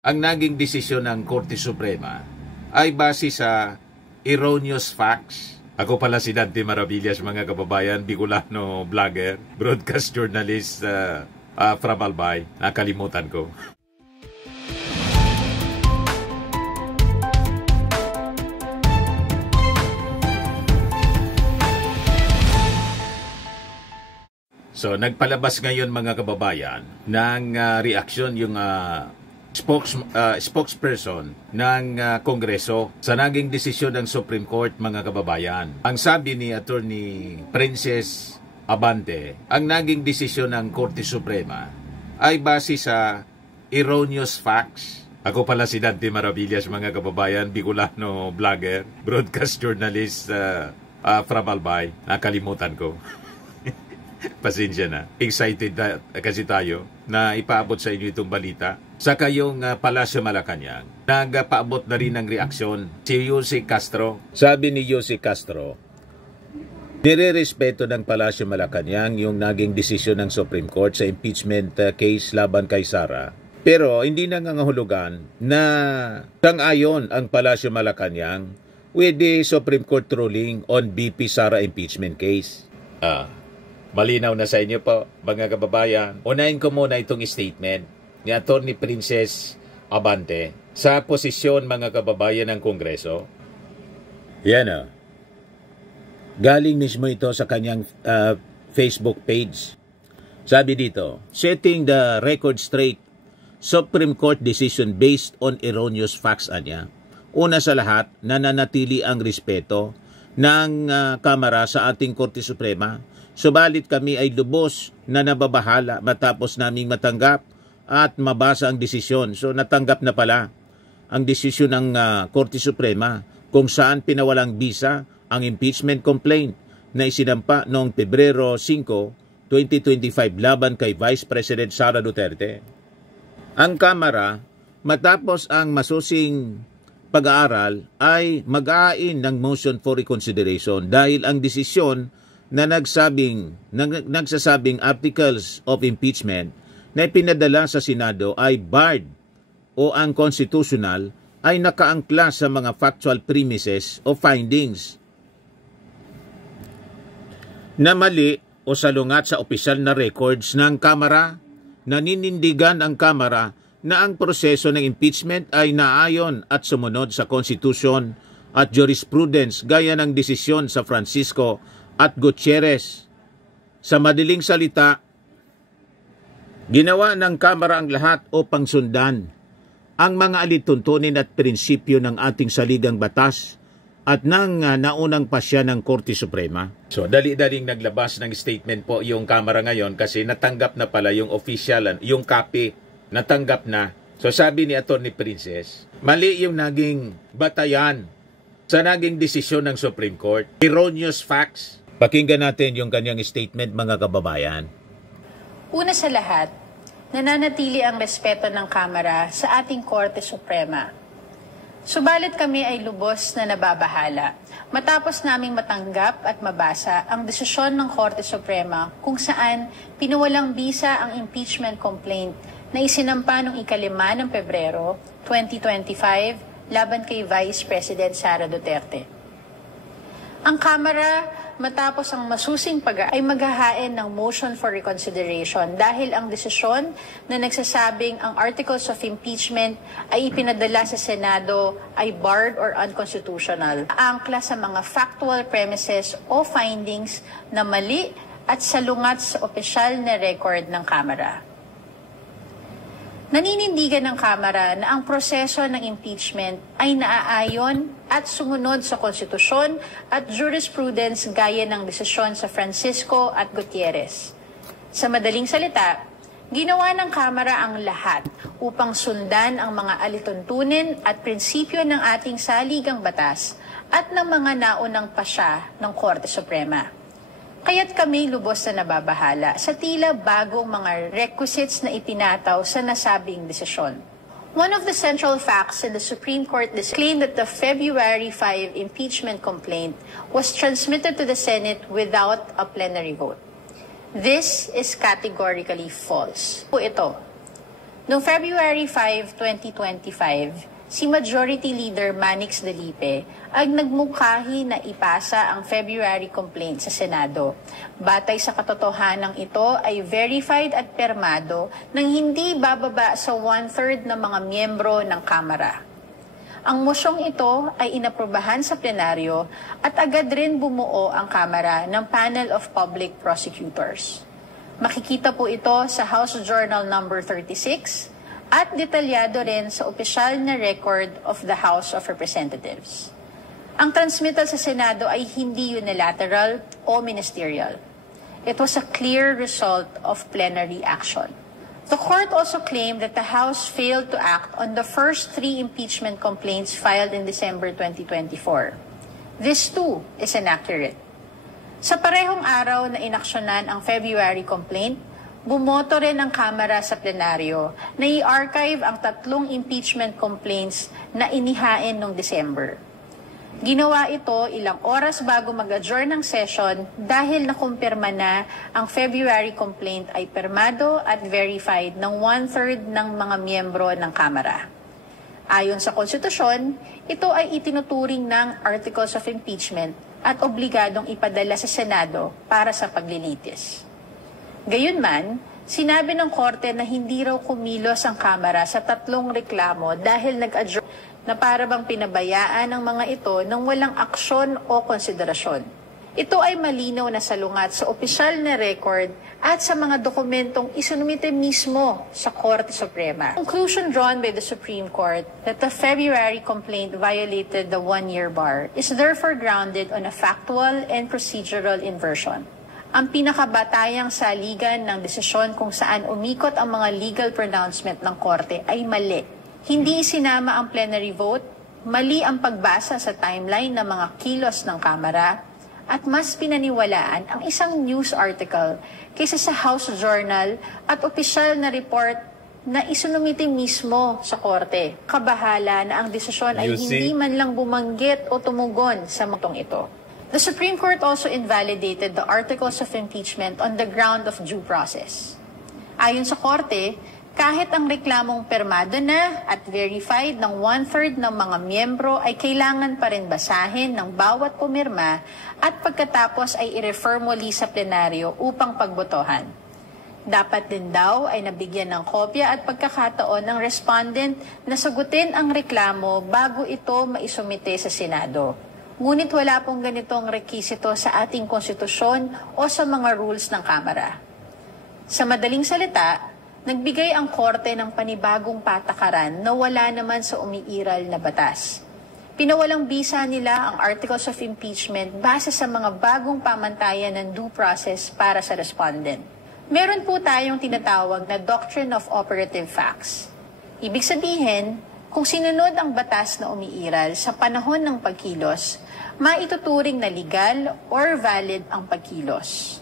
ang naging desisyon ng Korte Suprema ay base sa erroneous facts. Ako pala si Dante Maravillas, mga kababayan, Bicolano vlogger, broadcast journalist from Albay. Nakalimutan ko. So, nagpalabas ngayon mga kababayan ng reaksyon yung spokesperson ng Kongreso sa naging desisyon ng Supreme Court mga kababayan. Ang sabi ni Attorney Princess Abante, ang naging desisyon ng Korte Suprema ay base sa erroneous facts. Ako pala si Dante Maravillas, mga kababayan, Bicolano vlogger, broadcast journalist from Albay. Nakalimutan ko. Pasensya na. Excited kasi tayo na ipaabot sa inyo itong balita. Sa kayong Palasyo Malacanang, nagpaabot na rin ng reaksyon si Jose Castro. Sabi ni Jose Castro, nirerespeto ng Palasyo Malacanang yung naging desisyon ng Supreme Court sa impeachment case laban kay Sara. Pero hindi nangangahulugan na sang-ayon ang Palasyo Malacanang with the Supreme Court ruling on BP Sara impeachment case. Malinaw na sa inyo po, mga kababayan. Unahin ko muna itong statement ni Attorney Princess Abante sa posisyon, mga kababayan, ng Kongreso. Yan galing mismo ito sa kanyang Facebook page. Sabi dito, setting the record straight, Supreme Court decision based on erroneous facts anya. Una sa lahat, nananatili ang respeto ng Kamara sa ating Korte Suprema. Subalit kami ay lubos na nababahala matapos naming matanggap at mabasa ang desisyon. So natanggap na pala ang desisyon ng Korte Suprema kung saan pinawalang bisa ang impeachment complaint na isinampa noong Pebrero 5, 2025 laban kay Vice President Sara Duterte. Ang Kamara, matapos ang masusing pag-aaral, ay mag-aain ng motion for reconsideration dahil ang desisyon na nagsasabing articles of impeachment na ipinadala sa Senado ay barred o unconstitutional ay nakaangkla sa mga factual premises o findings na mali o salungat sa opisyal na records ng Kamara. Naninindigan ang Kamara na ang proseso ng impeachment ay naayon at sumunod sa Constitution at jurisprudence gaya ng desisyon sa Francisco at Gutierrez. Sa madaling salita, ginawa ng Kamara ang lahat upang sundan ang mga alituntunin at prinsipyo ng ating saligang batas at ng naunang pasya ng Korte Suprema. So, dali-daling naglabas ng statement po yung Kamara ngayon kasi natanggap na pala yung official, yung copy, natanggap na. So, sabi ni Attorney Princess, mali yung naging batayan sa naging desisyon ng Supreme Court. Erroneous facts. Pakinggan natin yung kanyang statement, mga kababayan. Una sa lahat, nananatili ang respeto ng Kamara sa ating Korte Suprema. Subalit kami ay lubos na nababahala matapos naming matanggap at mabasa ang desisyon ng Korte Suprema kung saan pinawalang bisa ang impeachment complaint na isinampa noong 5 ng Pebrero 2025 laban kay Vice President Sara Duterte. Ang Kamara, matapos ang masusing ay maghahain ng motion for reconsideration dahil ang desisyon na nagsasabing ang articles of impeachment ay ipinadala sa Senado ay barred or unconstitutional. Angkla sa mga factual premises o findings na mali at salungat sa opisyal na record ng Kamara. Naninindigan ng Kamara na ang proseso ng impeachment ay naaayon at sumunod sa konstitusyon at jurisprudence gaya ng desisyon sa Francisco at Gutierrez. Sa madaling salita, ginawa ng Kamara ang lahat upang sundan ang mga alituntunin at prinsipyo ng ating saligang batas at ng mga naunang pasya ng Korte Suprema. Kaya't kami lubos na nababahala sa tila bagong mga requisites na itinataw sa nasabing desisyon. One of the central facts in the Supreme Court claimed that the February 5 impeachment complaint was transmitted to the Senate without a plenary vote. This is categorically false. Ito, Noong February 5, 2025, si Majority Leader Manix Delipe ay nagmungkahi na ipasa ang February complaint sa Senado. Batay sa katotohanan ito ay verified at permado nang hindi bababa sa 1/3 ng mga miyembro ng Kamara. Ang mosyong ito ay inaprubahan sa plenaryo at agad rin bumuo ang Kamara ng Panel of Public Prosecutors. Makikita po ito sa House Journal number 36 at detalyado rin sa opisyal na record of the House of Representatives. Ang transmittal sa Senado ay hindi unilateral o ministerial. It was a clear result of plenary action. The court also claimed that the House failed to act on the first 3 impeachment complaints filed in December 2024. This too is inaccurate. Sa parehong araw na inaksyonan ang February complaint, bumoto rin ang Kamara sa plenaryo na i-archive ang 3 impeachment complaints na inihain noong December. Ginawa ito ilang oras bago mag-adjourn ng session dahil nakumpirma na ang February complaint ay permado at verified ng 1/3 ng mga miyembro ng Kamara. Ayon sa konstitusyon, ito ay itinuturing ng Articles of Impeachment at obligadong ipadala sa Senado para sa paglilitis. Gayunman, sinabi ng Korte na hindi raw kumilos ang Kamara sa 3 reklamo dahil nag-adjourn na para bang pinabayaan ang mga ito nang walang aksyon o konsiderasyon. Ito ay malinaw na salungat sa opisyal na record at sa mga dokumentong isinumite mismo sa Korte Suprema. Conclusion drawn by the Supreme Court that the February complaint violated the 1-year bar is therefore grounded on a factual and procedural inversion. Ang pinakabatayang saligan ng desisyon kung saan umikot ang mga legal pronouncement ng Korte ay mali. Hindi isinama ang plenary vote, mali ang pagbasa sa timeline ng mga kilos ng Kamara, at mas pinaniwalaan ang isang news article kaysa sa House Journal at opisyal na report na isinumite mismo sa Korte. Kabahala na ang desisyon ay hindi man lang bumanggit o tumugon sa mutong ito. The Supreme Court also invalidated the articles of impeachment on the ground of due process. Ayon sa Korte, kahit ang reklamong permado na at verified ng 1/3 ng mga miyembro ay kailangan pa rin basahin ng bawat pumirma at pagkatapos ay i-refer muli sa plenaryo upang pagbotohan. Dapat din daw ay nabigyan ng kopya at pagkakataon ng respondent na sagutin ang reklamo bago ito maisumite sa Senado. Ngunit wala pong ganitong rekisito sa ating konstitusyon o sa mga rules ng Kamara. Sa madaling salita, nagbigay ang Korte ng panibagong patakaran na wala naman sa umiiral na batas. Pinawalang bisa nila ang Articles of Impeachment base sa mga bagong pamantayan ng due process para sa respondent. Meron po tayong tinatawag na Doctrine of Operative Facts. Ibig sabihin, kung sinunod ang batas na umiiral sa panahon ng pagkilos, maituturing na legal or valid ang pagkilos.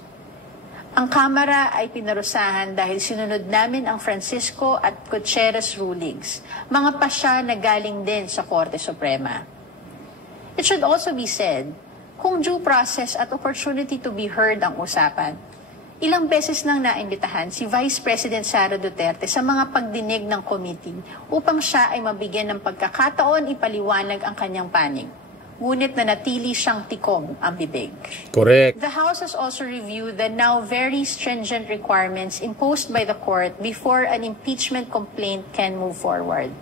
Ang Kamara ay pinarusahan dahil sinunod namin ang Francisco at Gutierrez rulings, mga pasya na galing din sa Korte Suprema. It should also be said, kung due process at opportunity to be heard ang usapan, ilang beses nang naimbitahan si Vice President Sara Duterte sa mga pagdinig ng committee upang siya ay mabigyan ng pagkakataon ipaliwanag ang kanyang panig. Ngunit nanatili siyang tikom ang bibig. Correct. The House has also reviewed the now very stringent requirements imposed by the court before an impeachment complaint can move forward.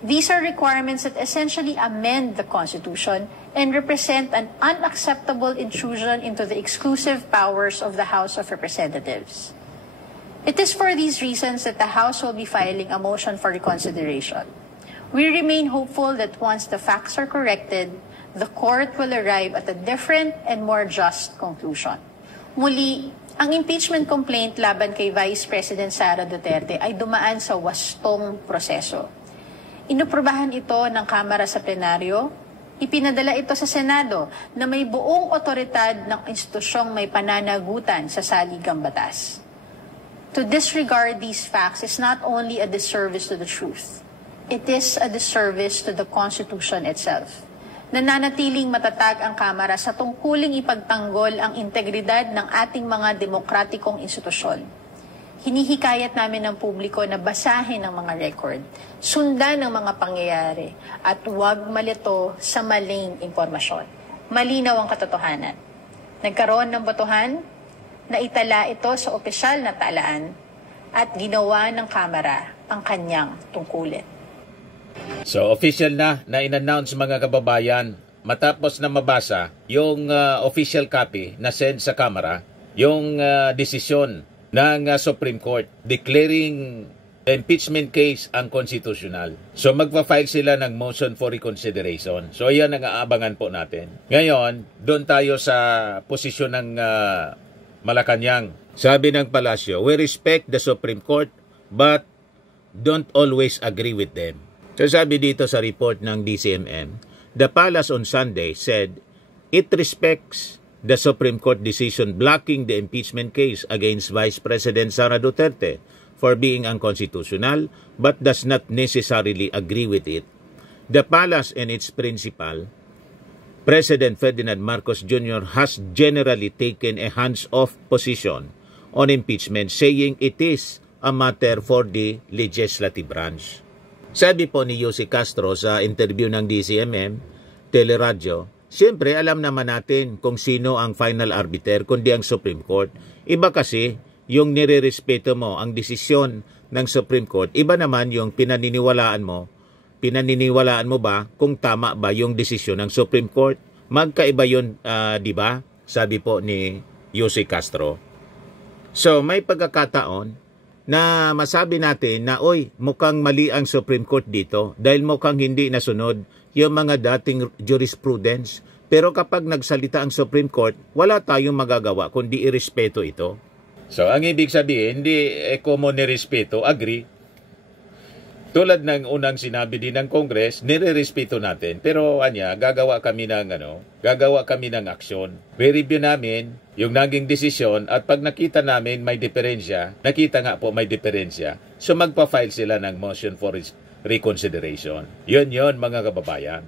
These are requirements that essentially amend the Constitution and represent an unacceptable intrusion into the exclusive powers of the House of Representatives. It is for these reasons that the House will be filing a motion for reconsideration. We remain hopeful that once the facts are corrected, the court will arrive at a different and more just conclusion. Muli, ang impeachment complaint laban kay Vice President Sara Duterte ay dumaan sa wastong proseso. Inuprubahan ito ng Kamara sa plenaryo, ipinadala ito sa Senado na may buong otoridad ng institusyong may pananagutan sa saligang batas. To disregard these facts is not only a disservice to the truth, it is a disservice to the Constitution itself. Nananatiling matatag ang Kamara sa tungkuling ipagtanggol ang integridad ng ating mga demokratikong institusyon. hinihikayat namin ng publiko na basahin ang mga record, sundan ang mga pangyayari, at huwag malito sa maling impormasyon. Malinaw ang katotohanan. Nagkaroon ng botohan, naitala ito sa opisyal na talaan, at ginawa ng Kamara ang kanyang tungkulin. So, official na in-announce mga kababayan, matapos na mabasa yung official copy na send sa Kamara, yung desisyon ng Supreme Court declaring the impeachment case unconstitutional. So magpa-file sila ng motion for reconsideration. So yan ang aabangan po natin. Ngayon, doon tayo sa posisyon ng Malacanang. Sabi ng Palasyo, we respect the Supreme Court but don't always agree with them. So sabi dito sa report ng DCMM, the Palace on Sunday said it respects the Supreme Court decision blocking the impeachment case against Vice President Sara Duterte for being unconstitutional but does not necessarily agree with it. The Palace and its principal, President Ferdinand Marcos Jr. has generally taken a hands-off position on impeachment, saying it is a matter for the legislative branch. Sabi po ni Yossi Castro sa interview ng DCMM, Teleradyo, siyempre, alam naman natin kung sino ang final arbiter, kundi ang Supreme Court. Iba kasi yung nirerespeto mo ang desisyon ng Supreme Court. Iba naman yung pinaniniwalaan mo. Pinaniniwalaan mo ba kung tama ba yung desisyon ng Supreme Court? Magkaiba yun, di ba? Sabi po ni Yossi Castro. So, may pagkakataon na masabi natin na, oy, mukhang mali ang Supreme Court dito dahil mukhang hindi nasunod yung mga dating jurisprudence. Pero kapag nagsalita ang Supreme Court, wala tayong magagawa kundi irespeto ito. So, ang ibig sabihin, hindi common nirespeto, agree. Tulad ng unang sinabi din ng Congress, nirerespeto natin. Pero gagawa kami ng aksyon. Re-review namin yung naging desisyon at pag nakita namin may diferensya, nakita nga po may diferensya, so magpa-file sila ng motion for reconsideration. Yun mga kababayan.